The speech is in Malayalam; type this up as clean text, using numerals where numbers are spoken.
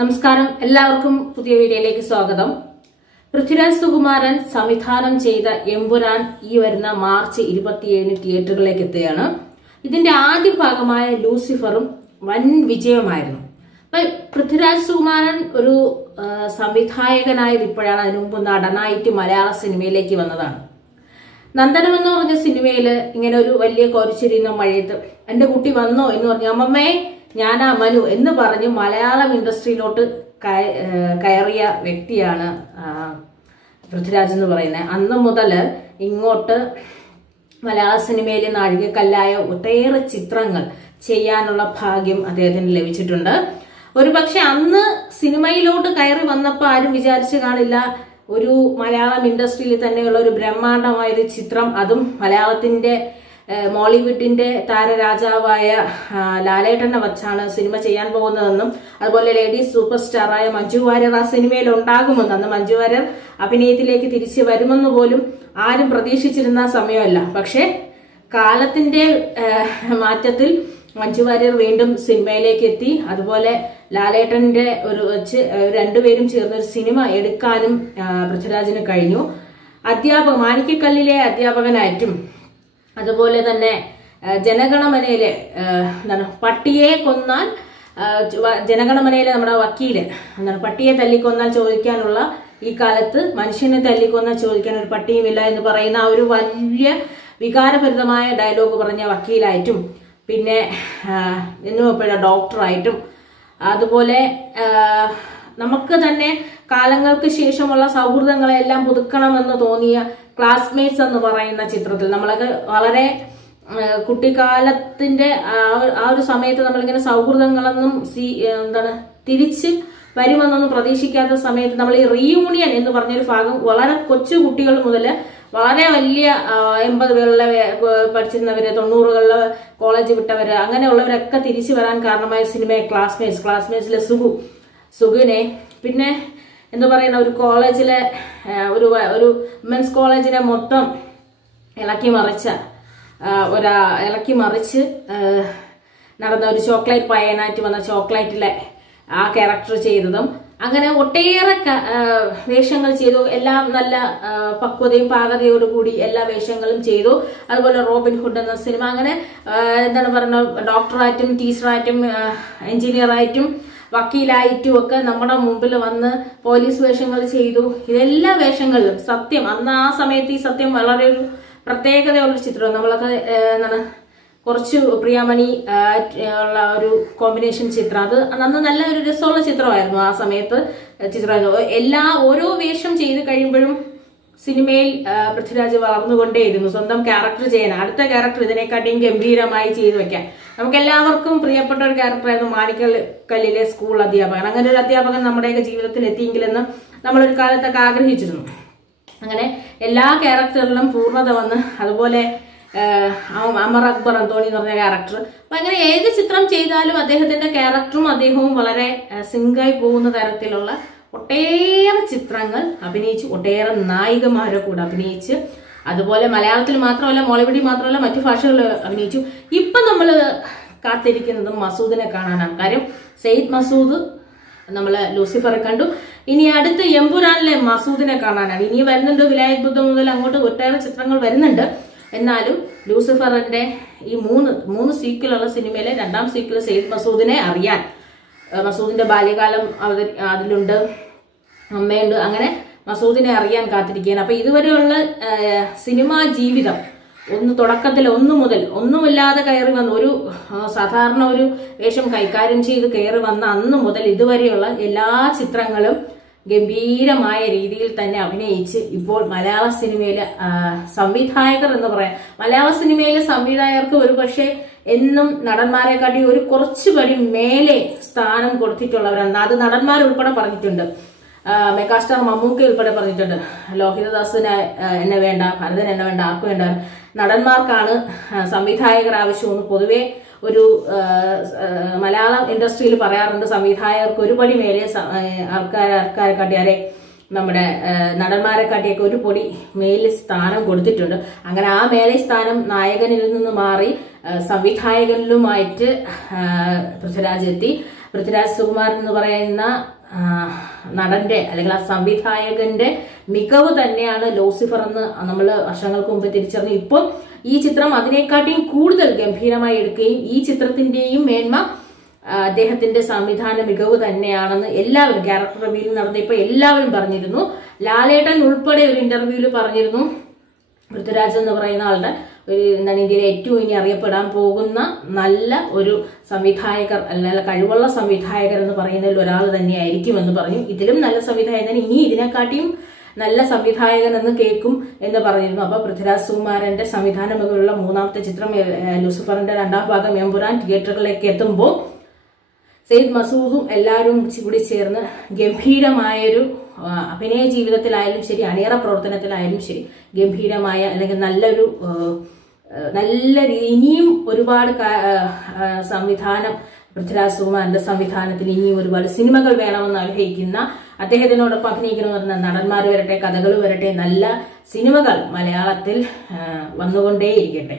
നമസ്കാരം, എല്ലാവർക്കും പുതിയ വീഡിയോയിലേക്ക് സ്വാഗതം. പൃഥ്വിരാജ് സുകുമാരൻ സംവിധാനം ചെയ്ത എമ്പുരാൻ ഈ വരുന്ന മാർച്ച് 27 തിയേറ്ററുകളിലേക്ക് എത്തുകയാണ്. ഇതിന്റെ ആദ്യ ഭാഗമായ ലൂസിഫറും വൻ വിജയമായിരുന്നു. അപ്പൊ പൃഥ്വിരാജ് സുകുമാരൻ ഒരു സംവിധായകനായത് ഇപ്പോഴാണ്. അതിനു മുമ്പ് നടനായിട്ട് മലയാള സിനിമയിലേക്ക് വന്നതാണ്. നന്ദനം എന്ന് പറഞ്ഞ സിനിമയില് ഇങ്ങനെ ഒരു വലിയ കോരിച്ചിരിയുന്ന മഴയത്ത് എന്റെ കുട്ടി വന്നോ എന്ന് പറഞ്ഞു, അമ്മമ്മേ ഞാനാ മനു എന്ന് പറഞ്ഞ് മലയാളം ഇൻഡസ്ട്രിയിലോട്ട് കയറിയ വ്യക്തിയാണ് പൃഥ്വിരാജ് എന്ന് പറയുന്നത്. അന്ന് മുതൽ ഇങ്ങോട്ട് മലയാള സിനിമയിലെ നാഴികക്കല്ലായ ഒട്ടേറെ ചിത്രങ്ങൾ ചെയ്യാനുള്ള ഭാഗ്യം അദ്ദേഹത്തിന് ലഭിച്ചിട്ടുണ്ട്. ഒരുപക്ഷെ അന്ന് സിനിമയിലോട്ട് കയറി വന്നപ്പോൾ ആരും വിചാരിച്ചു കാണില്ല ഒരു മലയാളം ഇൻഡസ്ട്രിയിൽ തന്നെയുള്ള ഒരു ബ്രഹ്മാണ്ഡമായൊരു ചിത്രം, അതും മലയാളത്തിന്റെ മോളിവുഡിന്റെ താരരാജാവായ ലാലേട്ടനെ വച്ചാണ് സിനിമ ചെയ്യാൻ പോകുന്നതെന്നും അതുപോലെ ലേഡീസ് സൂപ്പർ സ്റ്റാറായ മഞ്ജു വാര്യർ ആ സിനിമയിൽ ഉണ്ടാകുമെന്ന്, അന്ന് മഞ്ജു വാര്യർ അഭിനയത്തിലേക്ക് തിരിച്ചു വരുമെന്ന് പോലും ആരും പ്രതീക്ഷിച്ചിരുന്ന സമയമല്ല. പക്ഷെ കാലത്തിന്റെ മാറ്റത്തിൽ മഞ്ജു വാര്യർ വീണ്ടും സിനിമയിലേക്ക് എത്തി. അതുപോലെ ലാലേട്ടന്റെ രണ്ടുപേരും ചേർന്നൊരു സിനിമ എടുക്കാനും പൃഥ്വിരാജിന് കഴിഞ്ഞു. മാണിക്കക്കല്ലിലെ അധ്യാപകനായിട്ടും അതുപോലെ തന്നെ ജനഗണമനയിലെ പട്ടിയെ കൊന്നാൽ ജനഗണമനയിലെ നമ്മുടെ വക്കീല് പട്ടിയെ തല്ലിക്കൊന്നാൽ ചോദിക്കാനുള്ള ഈ കാലത്ത് മനുഷ്യനെ തല്ലിക്കൊന്നാൽ ചോദിക്കാൻ ഒരു പട്ടിയുമില്ല എന്ന് പറയുന്ന ആ ഒരു വലിയ വികാരഭരിതമായ ഡയലോഗ് പറഞ്ഞ വക്കീലായിട്ടും പിന്നെ എന്നുവെപ്പോഴ ഡോക്ടറായിട്ടും അതുപോലെ നമുക്ക് തന്നെ കാലങ്ങൾക്ക് ശേഷമുള്ള സൗഹൃദങ്ങളെല്ലാം പുതുക്കണമെന്ന് തോന്നിയ ക്ലാസ്മേറ്റ്സ് എന്ന് പറയുന്ന ചിത്രത്തിൽ നമ്മളൊക്കെ വളരെ കുട്ടിക്കാലത്തിന്റെ ആ ഒരു സമയത്ത് നമ്മളിങ്ങനെ സൗഹൃദങ്ങളൊന്നും തിരിച്ച് വരുമെന്നൊന്നും പ്രതീക്ഷിക്കാത്ത സമയത്ത് നമ്മൾ ഈ റീയൂണിയൻ എന്ന് പറഞ്ഞൊരു ഭാഗം വളരെ കൊച്ചു കുട്ടികൾ മുതൽ വളരെ വലിയ 80 പേരുള്ള പഠിച്ചിരുന്നവര്, 90കളിലെ കോളേജ് വിട്ടവര്, അങ്ങനെയുള്ളവരൊക്കെ തിരിച്ചു വരാൻ കാരണമായ സിനിമയെ ക്ലാസ്മേറ്റ്സിലെ സുഗുനെ, പിന്നെ എന്താ പറയുന്ന ഒരു കോളേജിലെ ഒരു വിമൻസ് കോളേജിനെ മൊത്തം ഇളക്കി മറിച്ച് നടന്ന ഒരു ചോക്ലേറ്റ് പയ്യനായിട്ട് വന്ന ചോക്ലേറ്റിലെ ആ ക്യാരക്ടർ ചെയ്തതും, അങ്ങനെ ഒട്ടേറെ വേഷങ്ങൾ ചെയ്തു. എല്ലാം നല്ല പക്വതയും പാകതയോടുകൂടി എല്ലാ വേഷങ്ങളും ചെയ്തു. അതുപോലെ റോബിൻ ഹുഡ് എന്ന സിനിമ, അങ്ങനെ എന്താണ് പറയുന്നത്, ഡോക്ടറായിട്ടും ടീച്ചറായിട്ടും എഞ്ചിനീയറായിട്ടും വക്കീലായിട്ടും ഒക്കെ നമ്മുടെ മുമ്പിൽ വന്ന് പോലീസ് വേഷങ്ങൾ ചെയ്തു. ഇതെല്ലാ വേഷങ്ങളിലും സത്യം, അന്ന് ആ സമയത്ത് ഈ സത്യം വളരെ ഒരു പ്രത്യേകതയുള്ളൊരു ചിത്രം. നമ്മളൊക്കെ കുറച്ച് പ്രിയാമണി ഉള്ള ഒരു കോമ്പിനേഷൻ ചിത്രം, അത് അന്ന് നല്ല ഒരു രസമുള്ള ചിത്രമായിരുന്നു. ആ സമയത്ത് ചിത്രമായിരുന്നു. ഓരോ വേഷം ചെയ്ത് കഴിയുമ്പോഴും സിനിമയിൽ പൃഥ്വിരാജ് വളർന്നുകൊണ്ടേയിരുന്നു. സ്വന്തം ക്യാരക്ടർ ചെയ്യാൻ, അടുത്ത ക്യാരക്ടർ ഇതിനെക്കാട്ടിയും ഗംഭീരമായി ചെയ്തു വെക്കാൻ. നമുക്ക് എല്ലാവർക്കും പ്രിയപ്പെട്ട ഒരു ക്യാരക്ടറായിരുന്നു മാണിക്കക്കല്ലിലെ സ്കൂൾ അധ്യാപകൻ. അങ്ങനെ ഒരു അധ്യാപകൻ നമ്മുടെയൊക്കെ ജീവിതത്തിൽ എത്തിയെങ്കിലെന്ന് നമ്മളൊരു കാലത്തൊക്കെ ആഗ്രഹിച്ചിരുന്നു. അങ്ങനെ എല്ലാ ക്യാരക്ടറിലും പൂർണ്ണത വന്ന്, അതുപോലെ അമർ അക്ബർ അന്തോണി എന്ന് പറഞ്ഞ ക്യാരക്ടർ. അപ്പൊ അങ്ങനെ ഏത് ചിത്രം ചെയ്താലും അദ്ദേഹത്തിന്റെ ക്യാരക്ടറും അദ്ദേഹവും വളരെ സിങ്കായി പോകുന്ന തരത്തിലുള്ള ഒട്ടേറെ ചിത്രങ്ങൾ അഭിനയിച്ച്, ഒട്ടേറെ നായികമാരെ കൂടെ അഭിനയിച്ച്, അതുപോലെ മലയാളത്തിൽ മാത്രമല്ല മോളിവുഡിൽ മാത്രമല്ല മറ്റു ഭാഷകളിൽ അഭിനയിച്ചു. ഇപ്പൊ നമ്മള് കാത്തിരിക്കുന്നത് മസൂദിനെ കാണാനാണ്. കാര്യം സെയ്ദ് മസൂദ് നമ്മള് ലൂസിഫറെ കണ്ടു, ഇനി അടുത്ത് എമ്പുരാനിലെ മസൂദിനെ കാണാനാണ്. ഇനി വരുന്നുണ്ട് വിലായത് ബുദ്ധ മുതൽ അങ്ങോട്ട് ഒട്ടേറെ ചിത്രങ്ങൾ വരുന്നുണ്ട്. എന്നാലും ലൂസിഫറിന്റെ ഈ മൂന്ന് സീക്വലുള്ള സിനിമയിലെ രണ്ടാം സീക്വൽ സെയ്ദ് മസൂദിനെ അറിയാൻ, മസൂദിന്റെ ബാല്യകാലം അതിലുണ്ട്, അമ്മയുണ്ട്, അങ്ങനെ മസൂദിനെ അറിയാൻ കാത്തിരിക്കുകയാണ്. അപ്പൊ ഇതുവരെയുള്ള സിനിമാ ജീവിതം തുടക്കത്തിൽ ഒന്നുമില്ലാതെ കയറി വന്ന ഒരു സാധാരണ ഒരു വേഷം കൈകാര്യം ചെയ്ത് കയറി വന്ന അന്ന് മുതൽ ഇതുവരെയുള്ള എല്ലാ ചിത്രങ്ങളും ഗംഭീരമായ രീതിയിൽ തന്നെ അഭിനയിച്ച് ഇപ്പോൾ മലയാള സിനിമയിലെ സംവിധായകർ എന്ന് പറയാം. മലയാള സിനിമയിലെ സംവിധായകർക്ക് ഒരുപക്ഷെ എന്നും നടന്മാരെക്കാട്ടി ഒരു കുറച്ചുപടി മേലെ സ്ഥാനം കൊടുത്തിട്ടുള്ളവരാണ്. അത് നടന്മാരുൾപ്പെടെ പറഞ്ഞിട്ടുണ്ട്. മെഗാസ്റ്റാർ മമ്മൂക്ക ഉൾപ്പെടെ പറഞ്ഞിട്ടുണ്ട്, ലോഹിതദാസിന് എന്നെ വേണ്ട, ഭരതൻ എന്നെ വേണ്ട, ആർക്കും വേണ്ട, നടന്മാർക്കാണ് സംവിധായകർ ആവശ്യമെന്ന് പൊതുവെ ഒരു മലയാളം ഇൻഡസ്ട്രിയിൽ പറയാറുണ്ട്. സംവിധായകർക്ക് ഒരുപടി മേലെ ആൾക്കാരെക്കാട്ടിയാരെ നമ്മുടെ നടന്മാരെക്കാട്ടിയൊക്കെ ഒരു പൊടി മേലെ സ്ഥാനം കൊടുത്തിട്ടുണ്ട്. അങ്ങനെ ആ മേലെ സ്ഥാനം നായകനിൽ നിന്ന് മാറി സംവിധായകനിലുമായിട്ട് പൃഥ്വിരാജ് എത്തി. പൃഥ്വിരാജ് സുകുമാരൻ എന്ന് പറയുന്ന നടന്റെ അല്ലെങ്കിൽ ആ സംവിധായകന്റെ മികവ് തന്നെയാണ് ലൂസിഫർ എന്ന് നമ്മൾ വർഷങ്ങൾക്ക് മുമ്പ് തിരിച്ചറിഞ്ഞു. ഇപ്പം ഈ ചിത്രം അതിനെക്കാട്ടിയും കൂടുതൽ ഗംഭീരമായി എടുക്കുകയും ഈ ചിത്രത്തിന്റെയും മേന്മ അദ്ദേഹത്തിന്റെ സംവിധാന മികവ് തന്നെയാണെന്ന് എല്ലാവരും ക്യാരക്ടർ റിവ്യൂ നടത്തിയപ്പോൾ എല്ലാവരും പറഞ്ഞിരുന്നു. ലാലേട്ടൻ ഉൾപ്പെടെ ഒരു ഇന്റർവ്യൂവിൽ പറഞ്ഞിരുന്നു പൃഥ്വിരാജ് എന്ന് പറയുന്ന ആളുടെ എന്താണ് ഇന്ത്യയിലെ ഏറ്റവും ഇനി അറിയപ്പെടാൻ പോകുന്ന നല്ല ഒരു സംവിധായകർ അല്ല കഴിവുള്ള സംവിധായകർ എന്ന് പറയുന്നതിൽ ഒരാൾ തന്നെയായിരിക്കും എന്ന് പറഞ്ഞു. ഇതിലും നല്ല സംവിധായകൻ ഇനി ഇതിനെക്കാട്ടിയും നല്ല സംവിധായകൻ എന്ന് കേൾക്കും എന്ന് പറഞ്ഞിരുന്നു. അപ്പൊ പൃഥ്വിരാജ് സുകുമാരന്റെ സംവിധാന മികവുള്ള മൂന്നാമത്തെ ചിത്രം ലൂസിഫറിന്റെ 2ാം ഭാഗം എമ്പുരാൻ തിയേറ്ററുകളിലേക്ക് എത്തുമ്പോൾ സെയ്ദ് മസൂദും എല്ലാവരും കൂടി ചേർന്ന് ഗംഭീരമായൊരു അഭിനയ ജീവിതത്തിലായാലും ശരി അണിയറ പ്രവർത്തനത്തിലായാലും ശരി ഗംഭീരമായ അല്ലെങ്കിൽ നല്ല ഇനിയും ഒരുപാട് സംവിധാനം പൃഥ്വിരാജ് സുകുമാരന്റെ സംവിധാനത്തിൽ ഇനിയും ഒരുപാട് സിനിമകൾ വേണമെന്ന് ആഗ്രഹിക്കുന്ന അദ്ദേഹത്തിനോടൊപ്പം അഭിനയിക്കണമെന്ന് പറഞ്ഞ നടന്മാർ വരട്ടെ, കഥകൾ വരട്ടെ, നല്ല സിനിമകൾ മലയാളത്തിൽ വന്നുകൊണ്ടേയിരിക്കട്ടെ.